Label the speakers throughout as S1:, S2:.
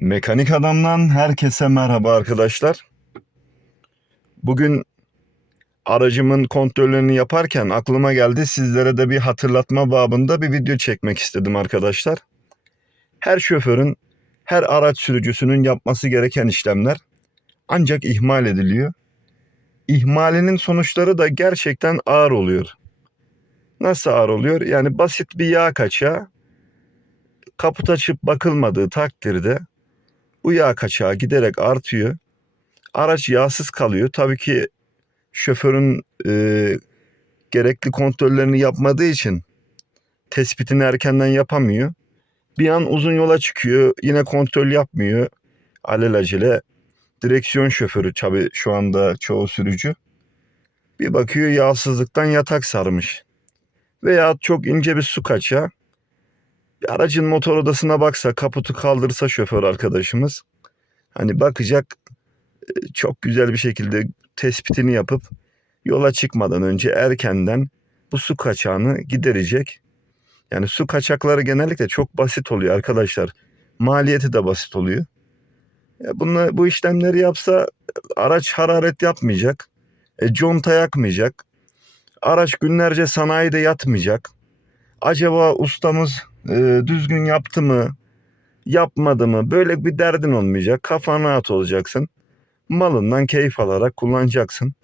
S1: Mekanik Adam'dan herkese merhaba arkadaşlar. Bugün aracımın kontrollerini yaparken aklıma geldi sizlere de bir hatırlatma babında bir video çekmek istedim arkadaşlar. Her şoförün, her araç sürücüsünün yapması gereken işlemler ancak ihmal ediliyor. İhmalinin sonuçları da gerçekten ağır oluyor. Nasıl ağır oluyor? Yani basit bir yağ kaçağı kaput açıp bakılmadığı takdirde bu yağ kaçağı giderek artıyor. Araç yağsız kalıyor. Tabii ki şoförün e, gerekli kontrollerini yapmadığı için tespitini erkenden yapamıyor. Bir an uzun yola çıkıyor. Yine kontrol yapmıyor. Alelacele direksiyon şoförü tabii şu anda çoğu sürücü. Bir bakıyor yağsızlıktan yatak sarmış. Veya çok ince bir su kaçağı. Bir aracın motor odasına baksa, kaputu kaldırsa şoför arkadaşımız. Hani bakacak e, çok güzel bir şekilde tespitini yapıp yola çıkmadan önce erkenden bu su kaçağını giderecek. Yani su kaçakları genellikle çok basit oluyor arkadaşlar. Maliyeti de basit oluyor. Ya bunlar, bu işlemleri yapsa araç hararet yapmayacak. E, conta yakmayacak. Araç günlerce sanayide yatmayacak. Acaba ustamız e, düzgün yaptı mı, yapmadı mı böyle bir derdin olmayacak. Kafan rahat olacaksın. Malından keyif alarak kullanacaksın.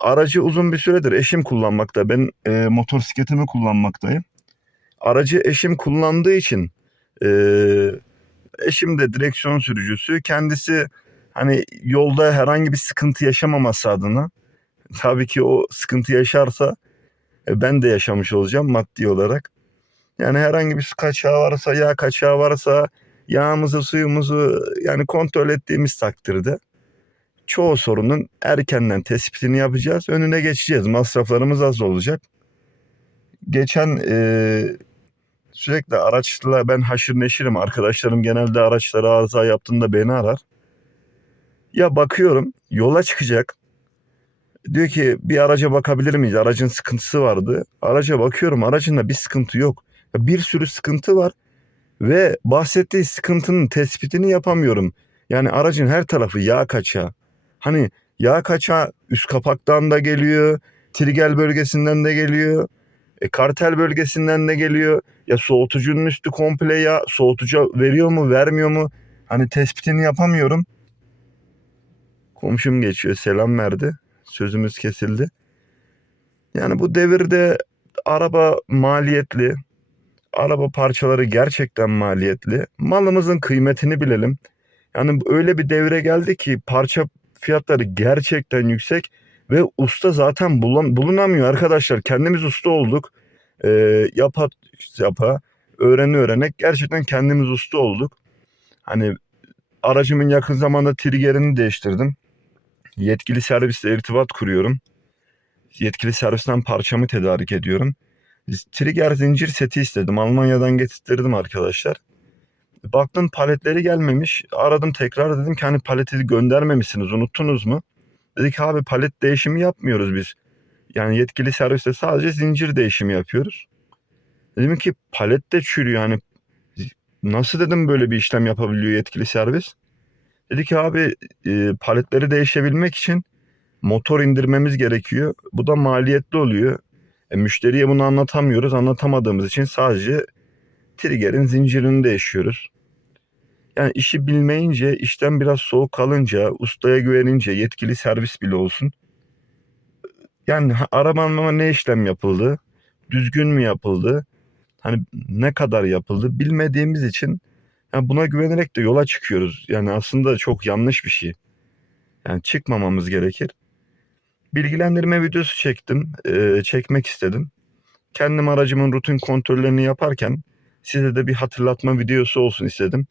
S1: Aracı uzun bir süredir eşim kullanmakta. Ben e, motosikletimi kullanmaktayım. Aracı eşim kullandığı için e, eşim de direksiyon sürücüsü. Kendisi hani yolda herhangi bir sıkıntı yaşamaması adına tabii ki o sıkıntı yaşarsa e, ben de yaşamış olacağım maddi olarak. Yani herhangi bir su kaçağı varsa, yağ kaçağı varsa yağımızı, suyumuzu yani kontrol ettiğimiz takdirde çoğu sorunun erkenden tespitini yapacağız. Önüne geçeceğiz. Masraflarımız az olacak. Geçen e, sürekli araçla ben haşır neşirim. Arkadaşlarım genelde araçları arıza yaptığında beni arar. Ya bakıyorum yola çıkacak. Diyor ki bir araca bakabilir miyiz? Aracın sıkıntısı vardı. Araca bakıyorum aracında bir sıkıntı yok. Ya Bir sürü sıkıntı var ve bahsettiği sıkıntının tespitini yapamıyorum. Yani aracın her tarafı yağ kaçağı. Hani yağ kaçağı üst kapaktan da geliyor, trigel bölgesinden de geliyor, e, kartel bölgesinden de geliyor. Ya soğutucunun üstü komple yağ, soğutucu veriyor mu, vermiyor mu? Hani tespitini yapamıyorum. Komşum geçiyor, selam verdi. Sözümüz kesildi. Yani bu devirde araba maliyetli, araba parçaları gerçekten maliyetli. Malımızın kıymetini bilelim. Yani öyle bir devre geldi ki parça fiyatları gerçekten yüksek ve usta zaten bulun, bulunamıyor arkadaşlar. Kendimiz usta olduk. Ee, yapa yapa öğrene öğrenek gerçekten kendimiz usta olduk. Hani aracımın yakın zamanda triggerini değiştirdim. Yetkili servisle irtibat kuruyorum. Yetkili servisten parçamı tedarik ediyorum. Trigger zincir seti istedim. Almanya'dan getirttirdim arkadaşlar. Baktım paletleri gelmemiş. Aradım tekrar dedim ki hani paleti göndermemişsiniz unuttunuz mu? Dedi ki abi palet değişimi yapmıyoruz biz. Yani yetkili serviste sadece zincir değişimi yapıyoruz. Dedim ki palet de çürüyor hani nasıl dedim böyle bir işlem yapabiliyor yetkili servis? Dedi ki abi e, paletleri değişebilmek için motor indirmemiz gerekiyor. Bu da maliyetli oluyor. E, müşteriye bunu anlatamıyoruz. Anlatamadığımız için sadece trigger'in zincirini değişiyoruz. Yani işi bilmeyince, işten biraz soğuk kalınca, ustaya güvenince, yetkili servis bile olsun. Yani arabanın ne işlem yapıldı, düzgün mü yapıldı, hani ne kadar yapıldı bilmediğimiz için yani buna güvenerek de yola çıkıyoruz. Yani aslında çok yanlış bir şey. Yani çıkmamamız gerekir. Bilgilendirme videosu çektim, eee, çekmek istedim. Kendim aracımın rutin kontrollerini yaparken size de bir hatırlatma videosu olsun istedim.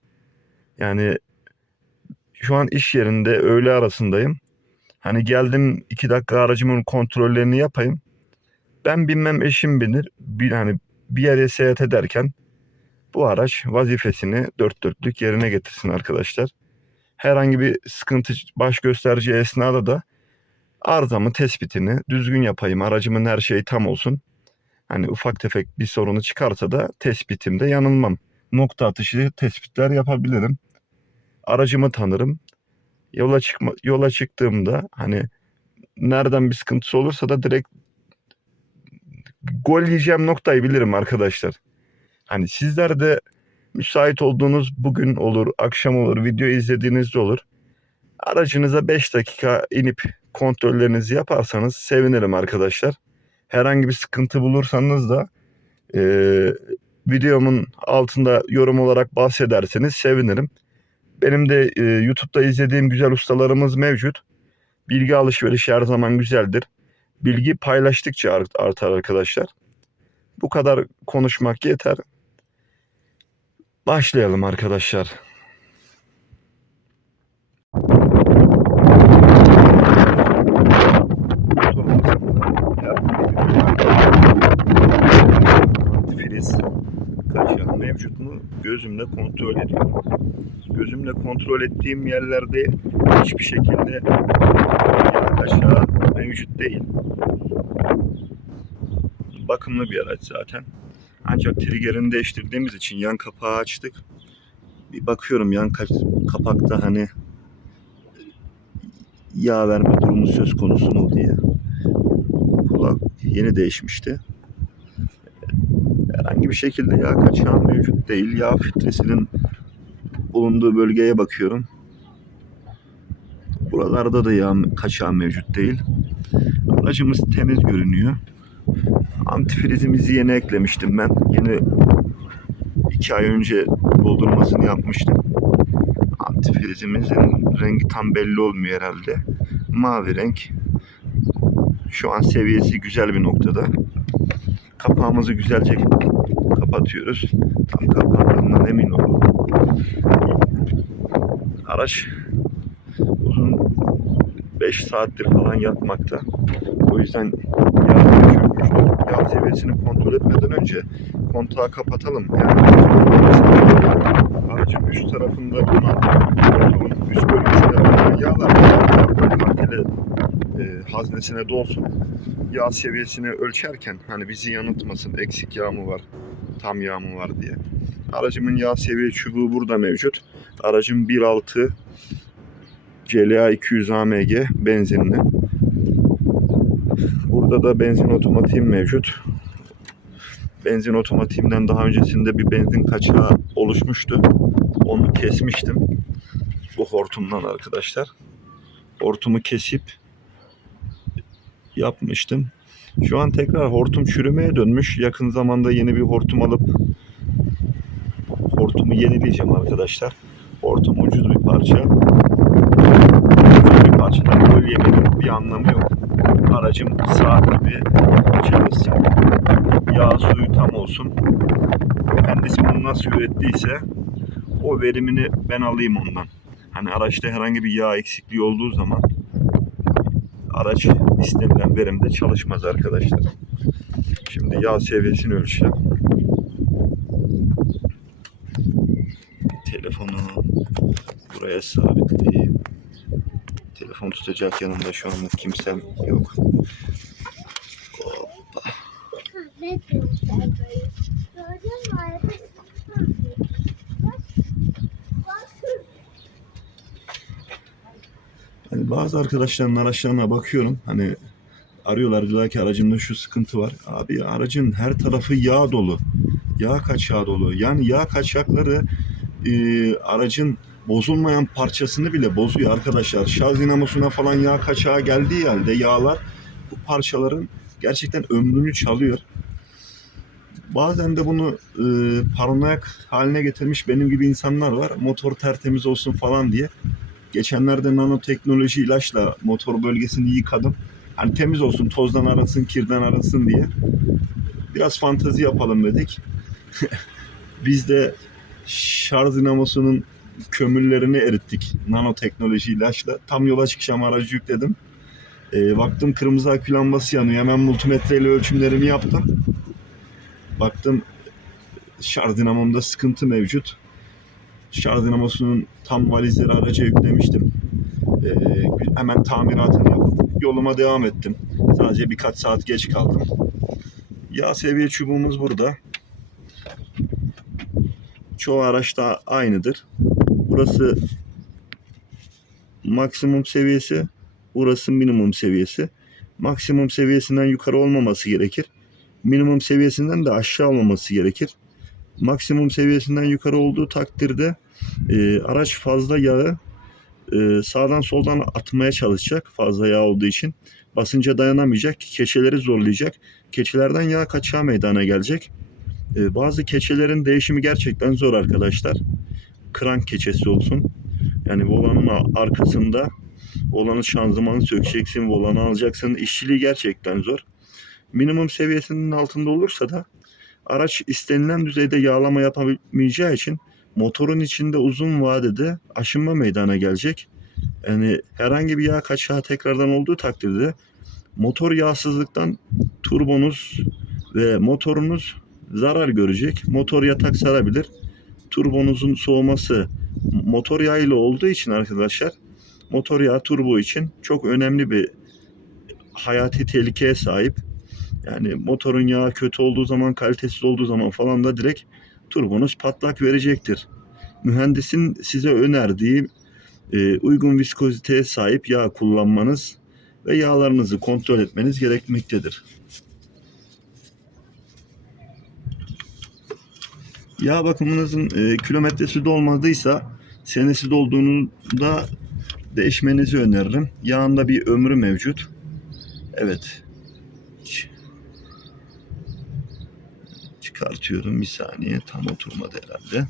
S1: Yani şu an iş yerinde öğle arasındayım. Hani geldim iki dakika aracımın kontrollerini yapayım. Ben binmem eşim binir. Bir, hani bir yere seyahat ederken bu araç vazifesini dört dörtlük yerine getirsin arkadaşlar. Herhangi bir sıkıntı baş göstereceği esnada da arızamı tespitini düzgün yapayım. Aracımın her şeyi tam olsun. Hani ufak tefek bir sorunu çıkarsa da tespitimde yanılmam. Nokta atışı tespitler yapabilirim. aracımı tanırım. Yola çıkma yola çıktığımda hani nereden bir sıkıntısı olursa da direkt gol yiyeceğim noktayı bilirim arkadaşlar. Hani sizler de müsait olduğunuz bugün olur, akşam olur, video izlediğinizde olur. Aracınıza 5 dakika inip kontrollerinizi yaparsanız sevinirim arkadaşlar. Herhangi bir sıkıntı bulursanız da eee, videomun altında yorum olarak bahsederseniz sevinirim. Benim de eee, YouTube'da izlediğim güzel ustalarımız mevcut. Bilgi alışverişi her zaman güzeldir. Bilgi paylaştıkça art- artar arkadaşlar. Bu kadar konuşmak yeter. Başlayalım arkadaşlar. Friz kaçağı mevcut mu? Gözümle kontrol ediyorum. Gözümle kontrol ettiğim yerlerde hiçbir şekilde kaçağı mevcut değil. Bakımlı bir araç zaten. Ancak triggerini değiştirdiğimiz için yan kapağı açtık. Bir bakıyorum yan ka- kapakta hani yağ verme durumu söz konusu mu diye. Kulak yeni değişmişti. Herhangi bir şekilde yağ kaçağı mevcut değil. Yağ filtresinin bulunduğu bölgeye bakıyorum. Buralarda da yağ kaçağı mevcut değil. Aracımız temiz görünüyor. Antifrizimizi yeni eklemiştim ben. Yeni iki ay önce doldurmasını yapmıştım. Antifrizimizin rengi tam belli olmuyor herhalde. Mavi renk. Şu an seviyesi güzel bir noktada. Kapağımızı güzelce kapatıyoruz. Tam kapandığından emin olalım. Araç uzun 5 saattir falan yatmakta. O yüzden yağ. Yağ seviyesini kontrol etmeden önce kontağı kapatalım. Yani aracın üst tarafında bulunan üst bölgesinde bulunan yağlar kantele e, haznesine dolsun. Yağ seviyesini ölçerken hani bizi yanıltmasın eksik yağ mı var, tam yağ mı var diye. Aracımın yağ seviye çubuğu burada mevcut. Aracım 1.6 CLA 200 AMG benzinli. Burada da benzin otomatiğim mevcut. Benzin otomatiğimden daha öncesinde bir benzin kaçağı oluşmuştu. Onu kesmiştim. Bu hortumdan arkadaşlar. Hortumu kesip yapmıştım. Şu an tekrar hortum çürümeye dönmüş. Yakın zamanda yeni bir hortum alıp hortumu yenileyeceğim arkadaşlar. Hortum ucuz bir parça. Ucuz bir parçadan gol yemenin bir anlamı yok. Aracım saat gibi çalışsın. Yağ suyu tam olsun. Mühendis bunu nasıl ürettiyse o verimini ben alayım ondan. Hani araçta herhangi bir yağ eksikliği olduğu zaman araç istenilen verimde çalışmaz arkadaşlar. Şimdi yağ seviyesini ölçeceğim. Telefonu buraya sabitleyeyim. Telefon tutacak yanımda şu anlık kimsem yok. Hoppa.
S2: Ne diyorsun Gördün mü araba? Bak. Bak.
S1: Hani bazı arkadaşların araçlarına bakıyorum. Hani arıyorlar diyorlar ki aracımda şu sıkıntı var. Abi aracın her tarafı yağ dolu. Yağ kaçağı dolu. Yani yağ kaçakları e, aracın bozulmayan parçasını bile bozuyor arkadaşlar. Şarj dinamosuna falan yağ kaçağı geldiği halde yağlar bu parçaların gerçekten ömrünü çalıyor. Bazen de bunu e, paranoyak haline getirmiş benim gibi insanlar var. Motor tertemiz olsun falan diye. Geçenlerde nanoteknoloji ilaçla motor bölgesini yıkadım. Hani temiz olsun, tozdan arasın, kirden arasın diye. Biraz fantazi yapalım dedik. Biz de şarj dinamosunun kömürlerini erittik nanoteknoloji ilaçla. Tam yola çıkacağım aracı yükledim. Ee, baktım kırmızı akü lambası yanıyor. Hemen multimetreyle ölçümlerimi yaptım. Baktım şarj dinamomda sıkıntı mevcut. Şarj dinamosunun tam valizleri araca yüklemiştim. Ee, hemen tamiratını yapıp yoluma devam ettim. Sadece birkaç saat geç kaldım. Yağ seviye çubuğumuz burada. Çoğu araçta aynıdır. Burası maksimum seviyesi, burası minimum seviyesi. Maksimum seviyesinden yukarı olmaması gerekir. Minimum seviyesinden de aşağı olmaması gerekir. Maksimum seviyesinden yukarı olduğu takdirde e, araç fazla yağı e, sağdan soldan atmaya çalışacak fazla yağ olduğu için. Basınca dayanamayacak, keçeleri zorlayacak. Keçelerden yağ kaçağı meydana gelecek. E, bazı keçelerin değişimi gerçekten zor arkadaşlar. Krank keçesi olsun. Yani volanın arkasında volanın şanzımanı sökeceksin, volanı alacaksın. İşçiliği gerçekten zor. Minimum seviyesinin altında olursa da araç istenilen düzeyde yağlama yapamayacağı için motorun içinde uzun vadede aşınma meydana gelecek. Yani herhangi bir yağ kaçağı tekrardan olduğu takdirde motor yağsızlıktan turbonuz ve motorunuz zarar görecek. Motor yatak sarabilir. Turbonuzun soğuması motor yağı olduğu için arkadaşlar motor yağı turbo için çok önemli bir hayati tehlikeye sahip. Yani motorun yağı kötü olduğu zaman, kalitesiz olduğu zaman falan da direkt turbonuz patlak verecektir. Mühendisin size önerdiği e, uygun viskoziteye sahip yağ kullanmanız ve yağlarınızı kontrol etmeniz gerekmektedir. Yağ bakımınızın e, kilometresi dolmadıysa senesi dolduğunda değişmenizi öneririm. Yağında bir ömrü mevcut. Evet. Çıkartıyorum bir saniye. Tam oturmadı herhalde.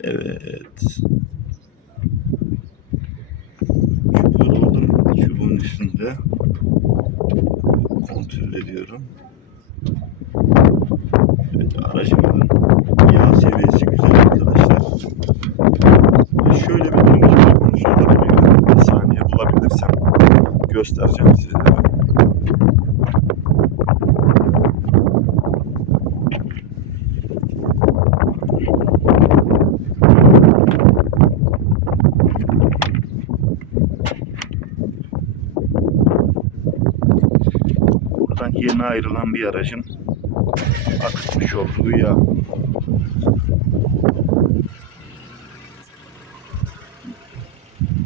S1: Evet. Çubuğu doldurmadı. Çubuğun üstünde kontrol ediyorum. Evet, aracımızın yağ seviyesi güzel arkadaşlar. Şöyle bir durum söz konusu olabiliyor. Bir saniye bulabilirsem göstereceğim size. Buradan yeni ayrılan bir aracın akıtmış olduğu yağ.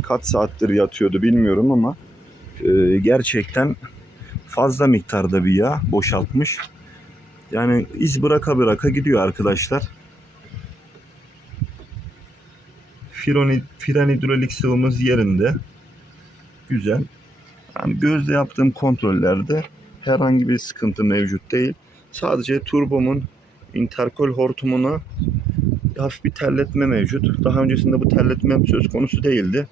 S1: Kaç saattir yatıyordu bilmiyorum ama e, gerçekten fazla miktarda bir yağ boşaltmış. Yani iz bıraka bıraka gidiyor arkadaşlar. Fren, fren hidrolik sıvımız yerinde. Güzel. Yani gözle yaptığım kontrollerde herhangi bir sıkıntı mevcut değil. Sadece turbomun interkol hortumuna hafif bir terletme mevcut. Daha öncesinde bu terletmem söz konusu değildi.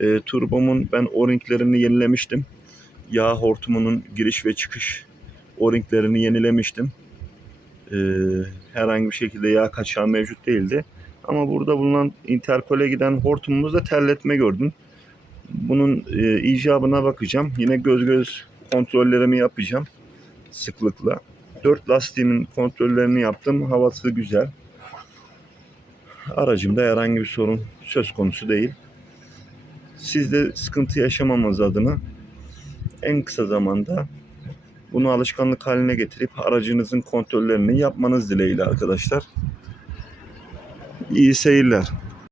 S1: E, turbomun ben o-ringlerini yenilemiştim. Yağ hortumunun giriş ve çıkış o-ringlerini yenilemiştim. E, herhangi bir şekilde yağ kaçağı mevcut değildi. Ama burada bulunan interkole giden hortumumuzda terletme gördüm. Bunun e, icabına bakacağım. Yine göz göz kontrollerimi yapacağım sıklıkla. Dört lastiğimin kontrollerini yaptım. Havası güzel. Aracımda herhangi bir sorun söz konusu değil. Siz de sıkıntı yaşamamız adına en kısa zamanda bunu alışkanlık haline getirip aracınızın kontrollerini yapmanız dileğiyle arkadaşlar. İyi seyirler.